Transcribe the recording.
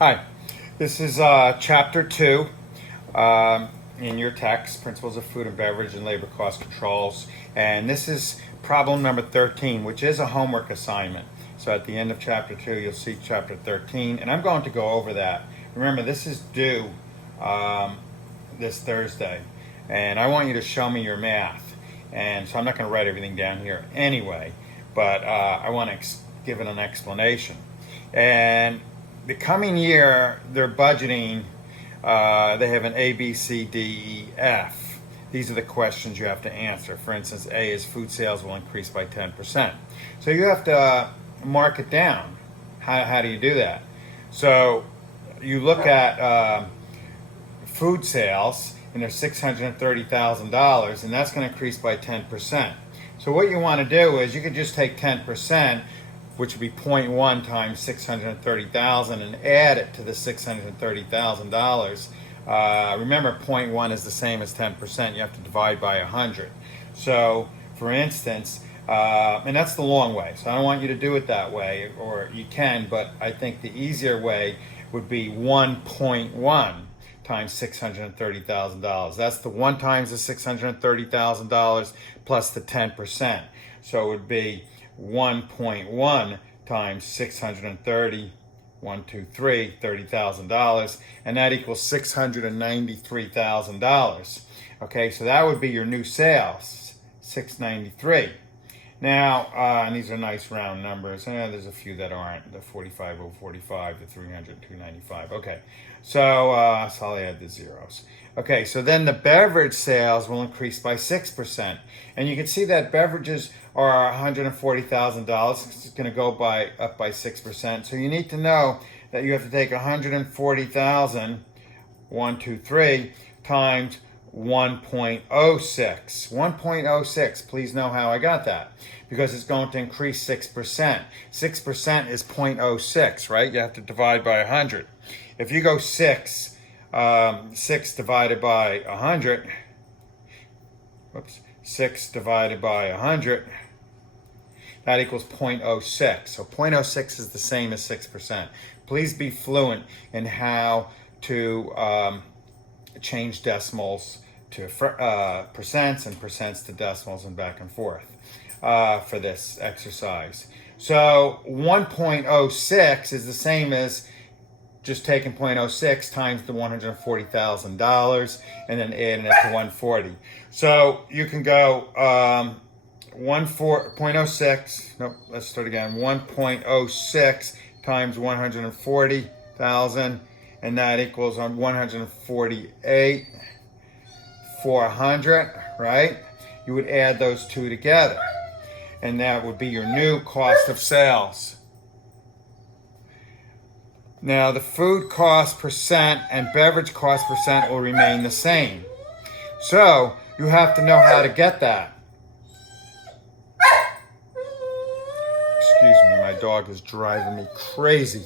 Hi, this is chapter 2 in your text, Principles of Food and Beverage and Labor Cost Controls. And this is problem number 13, which is a homework assignment. So at the end of chapter 2, you'll see chapter 13, and I'm going to go over that. Remember, this is due this Thursday, and I want you to show me your math. And so I'm not going to write everything down here anyway, but I want to give it an explanation. And the coming year, they're budgeting, they have an A, B, C, D, E, F. These are the questions you have to answer. For instance, A is food sales will increase by 10%. So you have to mark it down. How do you do that? So you look at food sales, and they're $630,000, and that's going to increase by 10%. So what you want to do is you could just take 10%, which would be 0.1 times 630,000, and add it to the $630,000. Remember, 0.1 is the same as 10%. You have to divide by 100. So, for instance, and that's the long way. So I don't want you to do it that way, or you can, but I think the easier way would be 1.1 times $630,000. That's the 1 times the $630,000 plus the 10%. So it would be 1.1 times 630, 1, 2, 3, $30,000, and that equals $693,000. Okay, so that would be your new sales, 693. Now, and these are nice round numbers. There's a few that aren't, the 45,045, the 300, 295. Okay, so I'll add the zeros. Okay, so then the beverage sales will increase by 6%. And you can see that beverages are $140,000. It's going to go up by 6%. So you need to know that you have to take 140,000, 1, 2, 3, times 1.06. 1.06, please know how I got that. Because it's going to increase 6%. 6% is 0.06, right? You have to divide by 100. If you go 6 divided by 100, 6 divided by 100, that equals 0.06. So 0.06 is the same as 6%. Please be fluent in how to change decimals to percents and percents to decimals and back and forth for this exercise. So 1.06 is the same as just taking 0.06 times the $140,000 and then adding it to 140. So you can go 0.06, nope, let's start again. 1.06 times 140,000, and that equals 148, 400, right? You would add those two together, and that would be your new cost of sales. Now, the food cost percent and beverage cost percent will remain the same. So, you have to know how to get that. Excuse me, my dog is driving me crazy.